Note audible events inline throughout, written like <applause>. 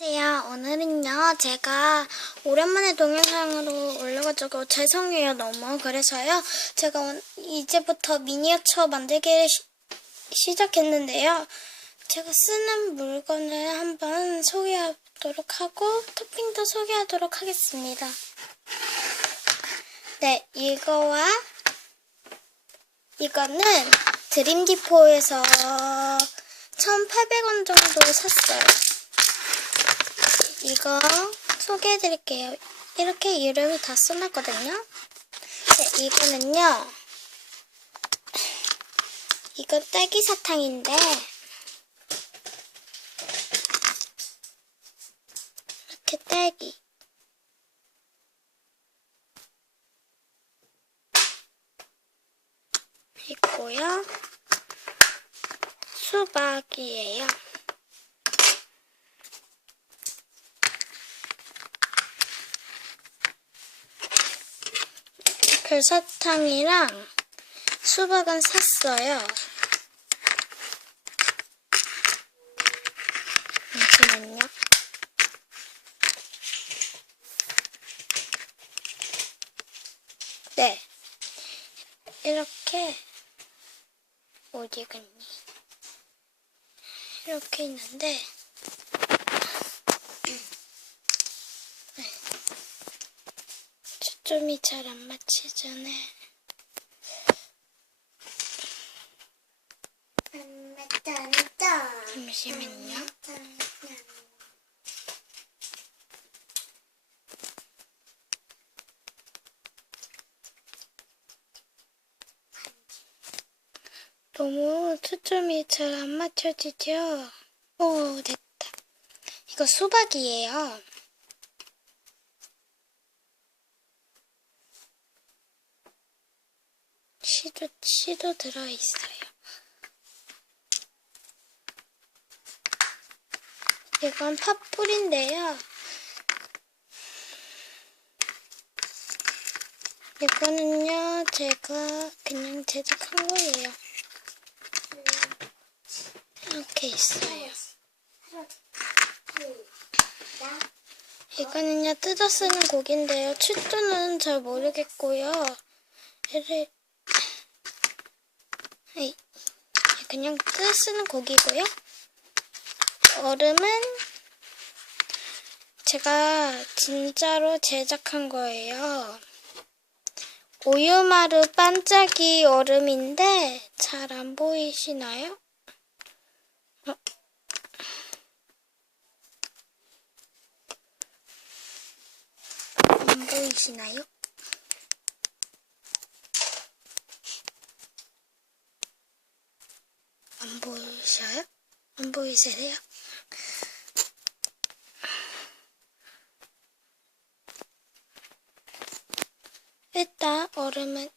안녕하세요. 오늘은요, 제가 오랜만에 동영상으로 올려가지고 죄송해요, 너무. 그래서요, 제가 온- 이제부터 미니어처 만들기를 시, 시작했는데요. 제가 쓰는 물건을 한번 소개하도록 하고, 토핑도 소개하도록 하겠습니다. 네, 이거와 이거는 드림디포에서 1,800원 정도 샀어요. 이거 소개해드릴게요. 이렇게 이름이 다 써놨거든요. 네, 이거는요. 이거 딸기 사탕인데 이렇게 딸기 있고요. 수박이에요. 별사탕이랑 수박은 샀어요. 잠시만요. 네. 이렇게 어디 갔니? 이렇게 있는데 초점이 잘 안 맞히잖아. 잠시만요. 너무 초점이 잘 안 맞춰지죠? 오, 됐다. 이거 수박이에요. 씨도, 씨도 들어있어요. 이건 팥불인데요. 이거는요, 제가 그냥 제작한 거예요. 이렇게 있어요. 이거는요, 뜯어 쓰는 고기인데요. 출도는 잘 모르겠고요. 얘를, 그냥 뜯어 쓰는 고기고요. 얼음은 제가 진짜로 제작한 거예요. 우유마루 반짝이 얼음인데 잘 안 보이시나요? 어? 안 보이시나요? 안 보이셔요? 안 보이세요? 일단 얼음은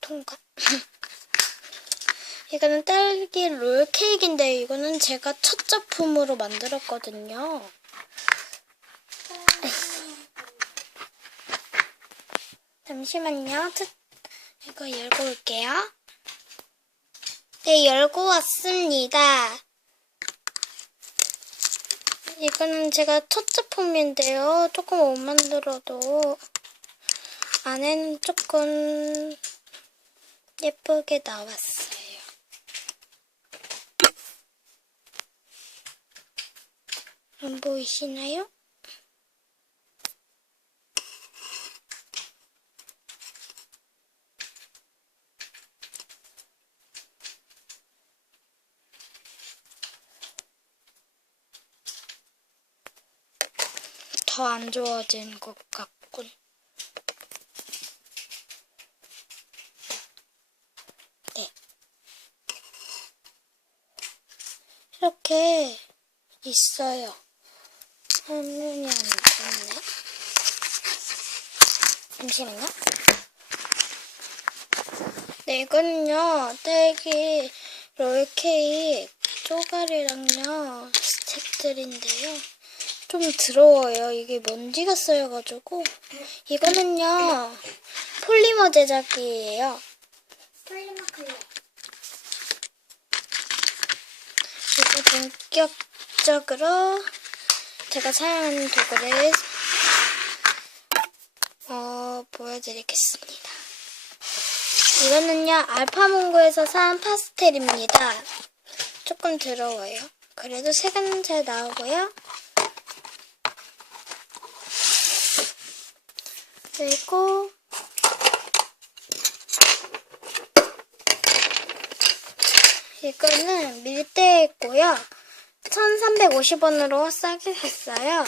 통과. <laughs> 이거는 딸기 롤 케이크인데 이거는 제가 첫 작품으로 만들었거든요. <laughs> 잠시만요. 트- 이거 열고 올게요. 네, 열고 왔습니다. 이거는 제가 첫 작품인데요. 조금 못 만들어도 안에는 조금 예쁘게 나왔어요. 안 보이시나요? 더 안 좋아진 것 같군. 네. 이렇게 있어요. 화면이 안 좋네. 잠시만요. 네, 이거는요, 딸기 롤케이크 쪼가리랑요, 스틱들인데요. 좀 더러워요. 이게 먼지가 쌓여가지고. 이거는요, 폴리머 제작이에요. 폴리머 클레. 이거 본격적으로 제가 사용하는 도구를 어, 보여드리겠습니다. 이거는요, 알파몽고에서 산 파스텔입니다. 조금 더러워요. 그래도 색은 잘 나오고요. 그리고 이거는 밀대고요. 1350원으로 싸게 샀어요.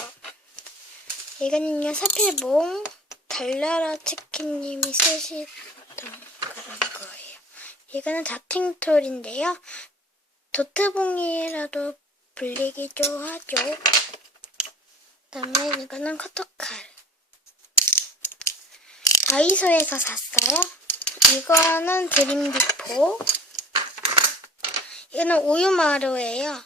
이거는요, 사필봉 달려라 치킨님이 쓰시던 그런 거예요. 이거는 다팅톨인데요. 도트봉이라도 불리기도 하죠. 그 다음에 이거는 커터칼. 다이소에서 샀어요. 이거는 드림디포. 이거는 우유마루예요.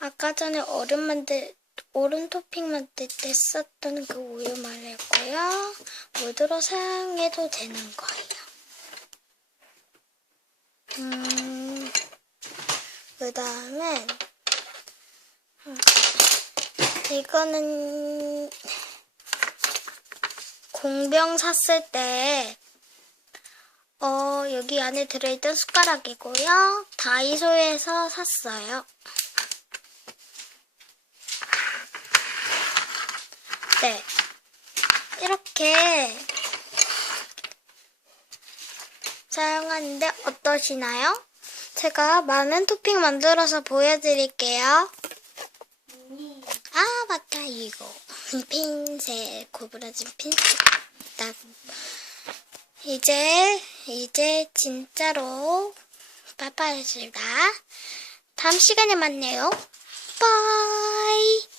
아까 전에 얼음 만들, 얼음 토핑 만들 때 썼던 그 우유마루였고요. 무드로 사용해도 되는 거예요. 음, 그 다음에, 이거는 공병 샀을 때, 어, 여기 안에 들어있던 숟가락이고요. 다이소에서 샀어요. 네. 이렇게 사용하는데 어떠시나요? 제가 많은 토핑 만들어서 보여드릴게요. 아, 맞다, 이거. 핀셋, 고브라진 핀셋. 딱. 이제, 이제 진짜로 빠빠해줍니다. 다음 시간에 만나요. 빠이.